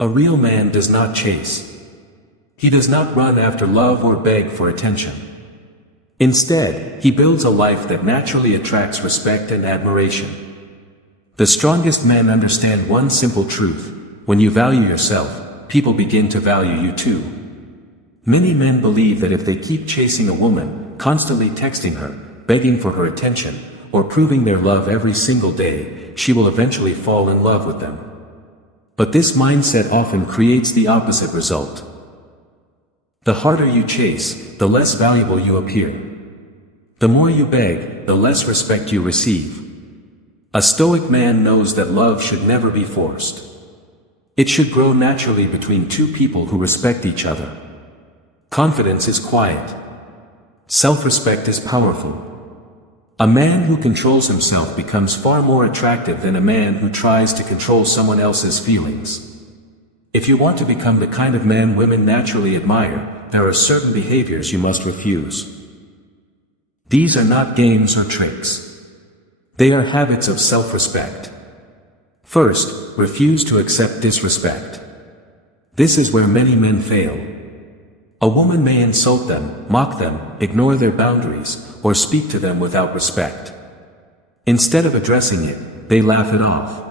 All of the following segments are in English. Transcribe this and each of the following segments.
A real man does not chase. He does not run after love or beg for attention. Instead, he builds a life that naturally attracts respect and admiration. The strongest men understand one simple truth: when you value yourself, people begin to value you too. Many men believe that if they keep chasing a woman, constantly texting her, begging for her attention, or proving their love every single day, she will eventually fall in love with them. But this mindset often creates the opposite result. The harder you chase, the less valuable you appear. The more you beg, the less respect you receive. A Stoic man knows that love should never be forced. It should grow naturally between two people who respect each other. Confidence is quiet. Self-respect is powerful. A man who controls himself becomes far more attractive than a man who tries to control someone else's feelings. If you want to become the kind of man women naturally admire, there are certain behaviors you must refuse. These are not games or tricks. They are habits of self-respect. First, refuse to accept disrespect. This is where many men fail. A woman may insult them, mock them, ignore their boundaries, or speak to them without respect. Instead of addressing it, they laugh it off.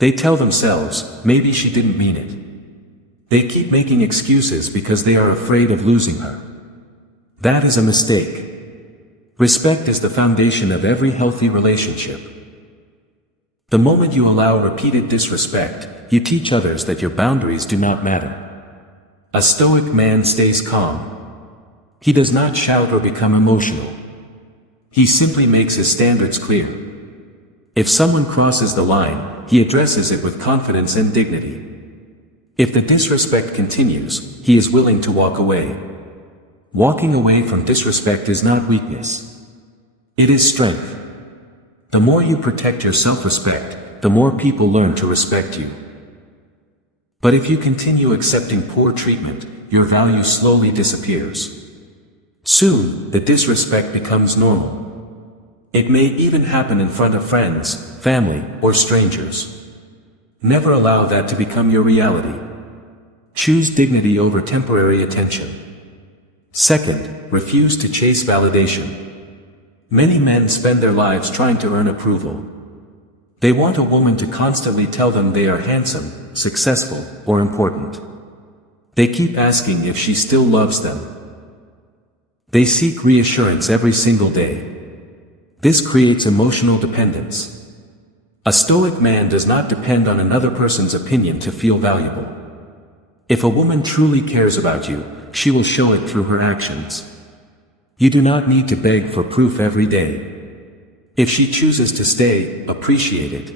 They tell themselves, maybe she didn't mean it. They keep making excuses because they are afraid of losing her. That is a mistake. Respect is the foundation of every healthy relationship. The moment you allow repeated disrespect, you teach others that your boundaries do not matter. A Stoic man stays calm. He does not shout or become emotional. He simply makes his standards clear. If someone crosses the line, he addresses it with confidence and dignity. If the disrespect continues, he is willing to walk away. Walking away from disrespect is not weakness. It is strength. The more you protect your self-respect, the more people learn to respect you. But if you continue accepting poor treatment, your value slowly disappears. Soon, the disrespect becomes normal. It may even happen in front of friends, family, or strangers. Never allow that to become your reality. Choose dignity over temporary attention. Second, refuse to chase validation. Many men spend their lives trying to earn approval. They want a woman to constantly tell them they are handsome, successful, or important. They keep asking if she still loves them. They seek reassurance every single day. This creates emotional dependence. A Stoic man does not depend on another person's opinion to feel valuable. If a woman truly cares about you, she will show it through her actions. You do not need to beg for proof every day. If she chooses to stay, appreciate it.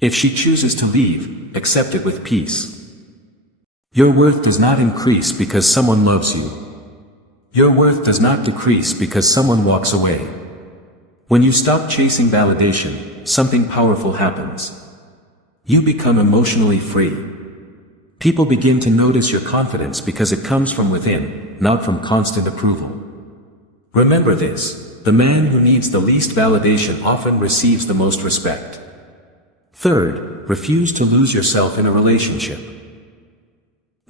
If she chooses to leave, accept it with peace. Your worth does not increase because someone loves you. Your worth does not decrease because someone walks away. When you stop chasing validation, something powerful happens. You become emotionally free. People begin to notice your confidence because it comes from within, not from constant approval. Remember this. The man who needs the least validation often receives the most respect. Third, refuse to lose yourself in a relationship.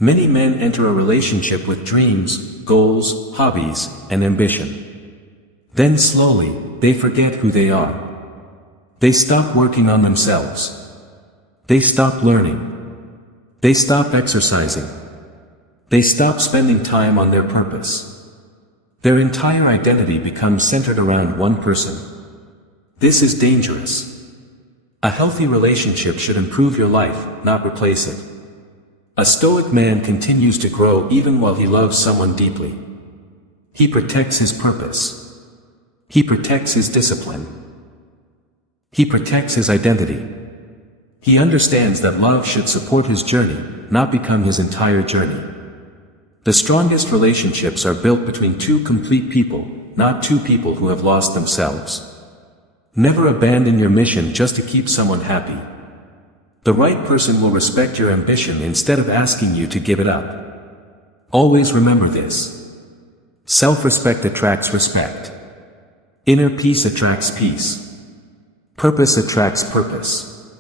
Many men enter a relationship with dreams, goals, hobbies, and ambition. Then slowly, they forget who they are. They stop working on themselves. They stop learning. They stop exercising. They stop spending time on their purpose. Their entire identity becomes centered around one person. This is dangerous. A healthy relationship should improve your life, not replace it. A Stoic man continues to grow even while he loves someone deeply. He protects his purpose. He protects his discipline. He protects his identity. He understands that love should support his journey, not become his entire journey. The strongest relationships are built between two complete people, not two people who have lost themselves. Never abandon your mission just to keep someone happy. The right person will respect your ambition instead of asking you to give it up. Always remember this. Self-respect attracts respect. Inner peace attracts peace. Purpose attracts purpose.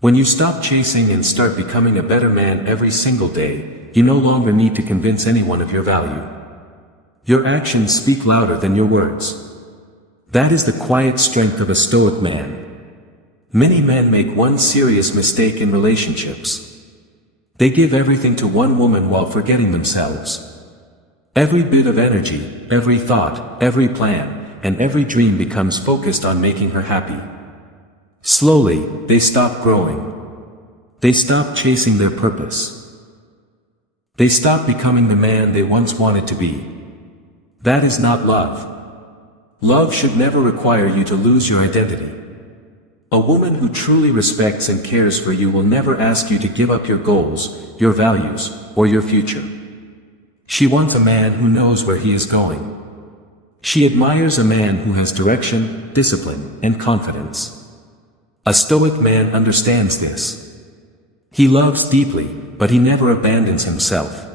When you stop chasing and start becoming a better man every single day, you no longer need to convince anyone of your value. Your actions speak louder than your words. That is the quiet strength of a Stoic man. Many men make one serious mistake in relationships. They give everything to one woman while forgetting themselves. Every bit of energy, every thought, every plan, and every dream becomes focused on making her happy. Slowly, they stop growing. They stop chasing their purpose. They stop becoming the man they once wanted to be. That is not love. Love should never require you to lose your identity. A woman who truly respects and cares for you will never ask you to give up your goals, your values, or your future. She wants a man who knows where he is going. She admires a man who has direction, discipline, and confidence. A Stoic man understands this. He loves deeply, but he never abandons himself.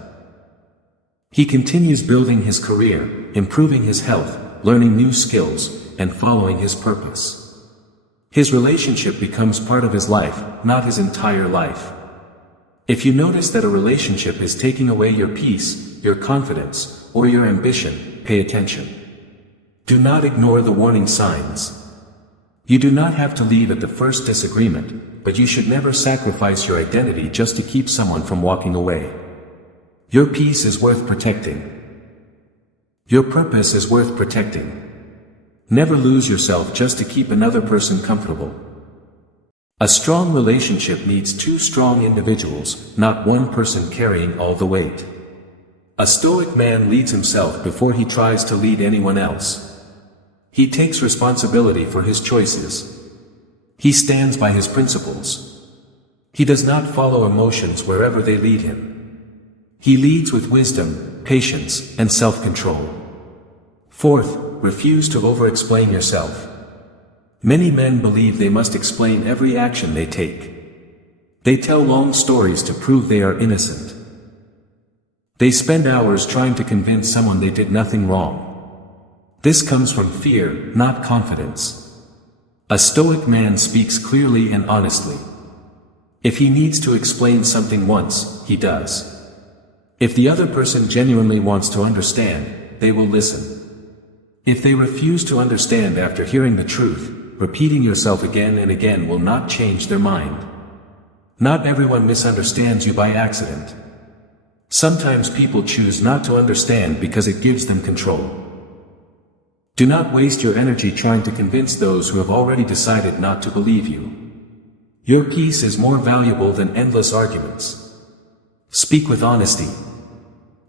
He continues building his career, improving his health, learning new skills, and following his purpose. His relationship becomes part of his life, not his entire life. If you notice that a relationship is taking away your peace, your confidence, or your ambition, pay attention. Do not ignore the warning signs. You do not have to leave at the first disagreement, but you should never sacrifice your identity just to keep someone from walking away. Your peace is worth protecting. Your purpose is worth protecting. Never lose yourself just to keep another person comfortable. A strong relationship needs two strong individuals, not one person carrying all the weight. A Stoic man leads himself before he tries to lead anyone else. He takes responsibility for his choices. He stands by his principles. He does not follow emotions wherever they lead him. He leads with wisdom, patience, and self-control. Fourth, refuse to over-explain yourself. Many men believe they must explain every action they take. They tell long stories to prove they are innocent. They spend hours trying to convince someone they did nothing wrong. This comes from fear, not confidence. A Stoic man speaks clearly and honestly. If he needs to explain something once, he does. If the other person genuinely wants to understand, they will listen. If they refuse to understand after hearing the truth, repeating yourself again and again will not change their mind. Not everyone misunderstands you by accident. Sometimes people choose not to understand because it gives them control. Do not waste your energy trying to convince those who have already decided not to believe you. Your peace is more valuable than endless arguments. Speak with honesty.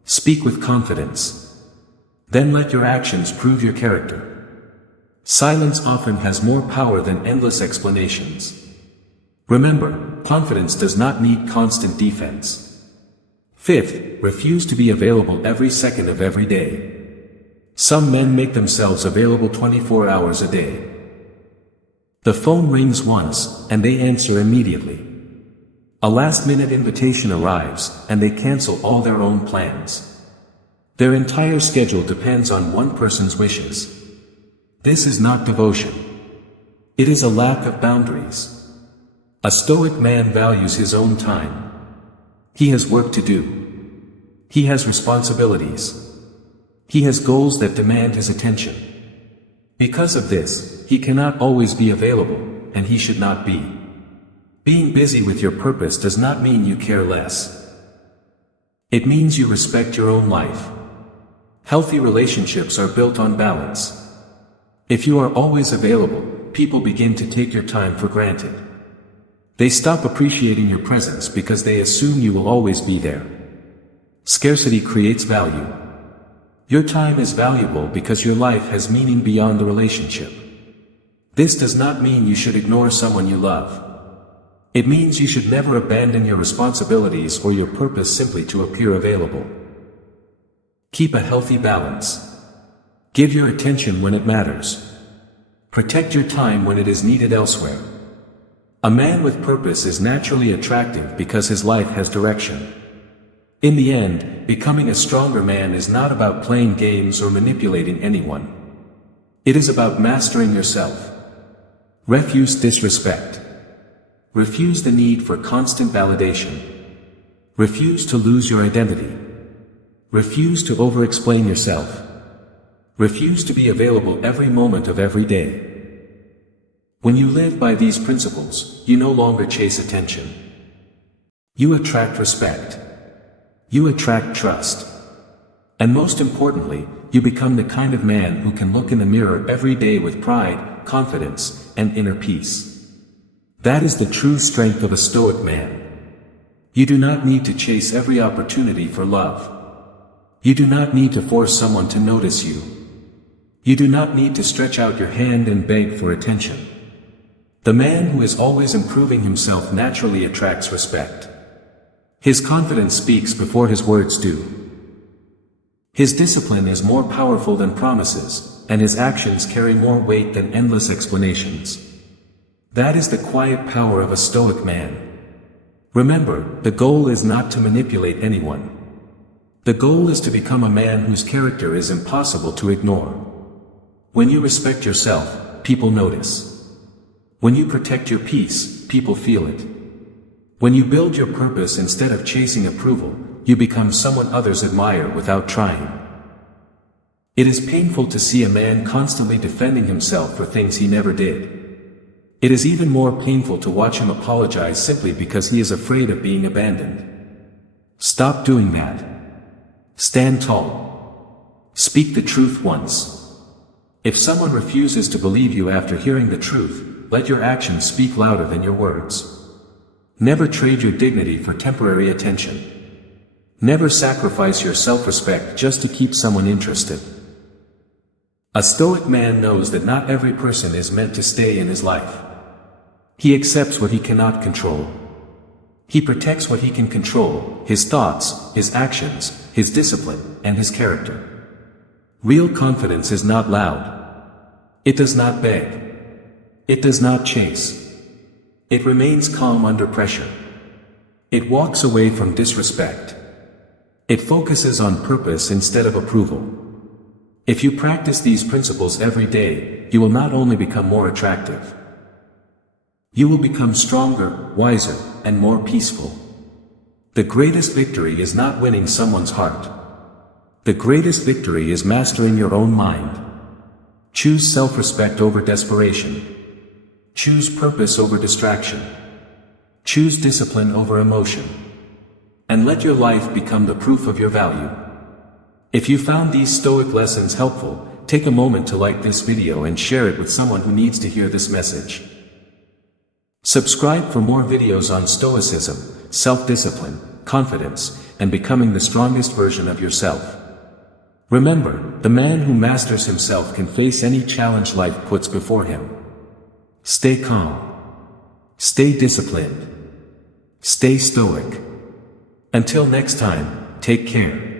Speak with confidence. Then let your actions prove your character. Silence often has more power than endless explanations. Remember, confidence does not need constant defense. Fifth, refuse to be available every second of every day. Some men make themselves available 24 hours a day. The phone rings once, and they answer immediately. A last-minute invitation arrives, and they cancel all their own plans. Their entire schedule depends on one person's wishes. This is not devotion. It is a lack of boundaries. A Stoic man values his own time. He has work to do. He has responsibilities. He has goals that demand his attention. Because of this, he cannot always be available, and he should not be. Being busy with your purpose does not mean you care less. It means you respect your own life. Healthy relationships are built on balance. If you are always available, people begin to take your time for granted. They stop appreciating your presence because they assume you will always be there. Scarcity creates value. Your time is valuable because your life has meaning beyond the relationship. This does not mean you should ignore someone you love. It means you should never abandon your responsibilities or your purpose simply to appear available. Keep a healthy balance. Give your attention when it matters. Protect your time when it is needed elsewhere. A man with purpose is naturally attractive because his life has direction. In the end, becoming a stronger man is not about playing games or manipulating anyone. It is about mastering yourself. Refuse disrespect. Refuse the need for constant validation. Refuse to lose your identity. Refuse to over-explain yourself. Refuse to be available every moment of every day. When you live by these principles, you no longer chase attention. You attract respect. You attract trust. And most importantly, you become the kind of man who can look in the mirror every day with pride, confidence, and inner peace. That is the true strength of a Stoic man. You do not need to chase every opportunity for love. You do not need to force someone to notice you. You do not need to stretch out your hand and beg for attention. The man who is always improving himself naturally attracts respect. His confidence speaks before his words do. His discipline is more powerful than promises, and his actions carry more weight than endless explanations. That is the quiet power of a Stoic man. Remember, the goal is not to manipulate anyone. The goal is to become a man whose character is impossible to ignore. When you respect yourself, people notice. When you protect your peace, people feel it. When you build your purpose instead of chasing approval, you become someone others admire without trying. It is painful to see a man constantly defending himself for things he never did. It is even more painful to watch him apologize simply because he is afraid of being abandoned. Stop doing that. Stand tall. Speak the truth once. If someone refuses to believe you after hearing the truth, let your actions speak louder than your words. Never trade your dignity for temporary attention. Never sacrifice your self-respect just to keep someone interested. A Stoic man knows that not every person is meant to stay in his life. He accepts what he cannot control. He protects what he can control, his thoughts, his actions, his discipline, and his character. Real confidence is not loud. It does not beg. It does not chase. It remains calm under pressure. It walks away from disrespect. It focuses on purpose instead of approval. If you practice these principles every day, you will not only become more attractive. You will become stronger, wiser, and more peaceful. The greatest victory is not winning someone's heart. The greatest victory is mastering your own mind. Choose self-respect over desperation. Choose purpose over distraction. Choose discipline over emotion. And let your life become the proof of your value. If you found these Stoic lessons helpful, take a moment to like this video and share it with someone who needs to hear this message. Subscribe for more videos on Stoicism, self-discipline, confidence, and becoming the strongest version of yourself. Remember, the man who masters himself can face any challenge life puts before him. Stay calm. Stay disciplined. Stay stoic. Until next time, take care.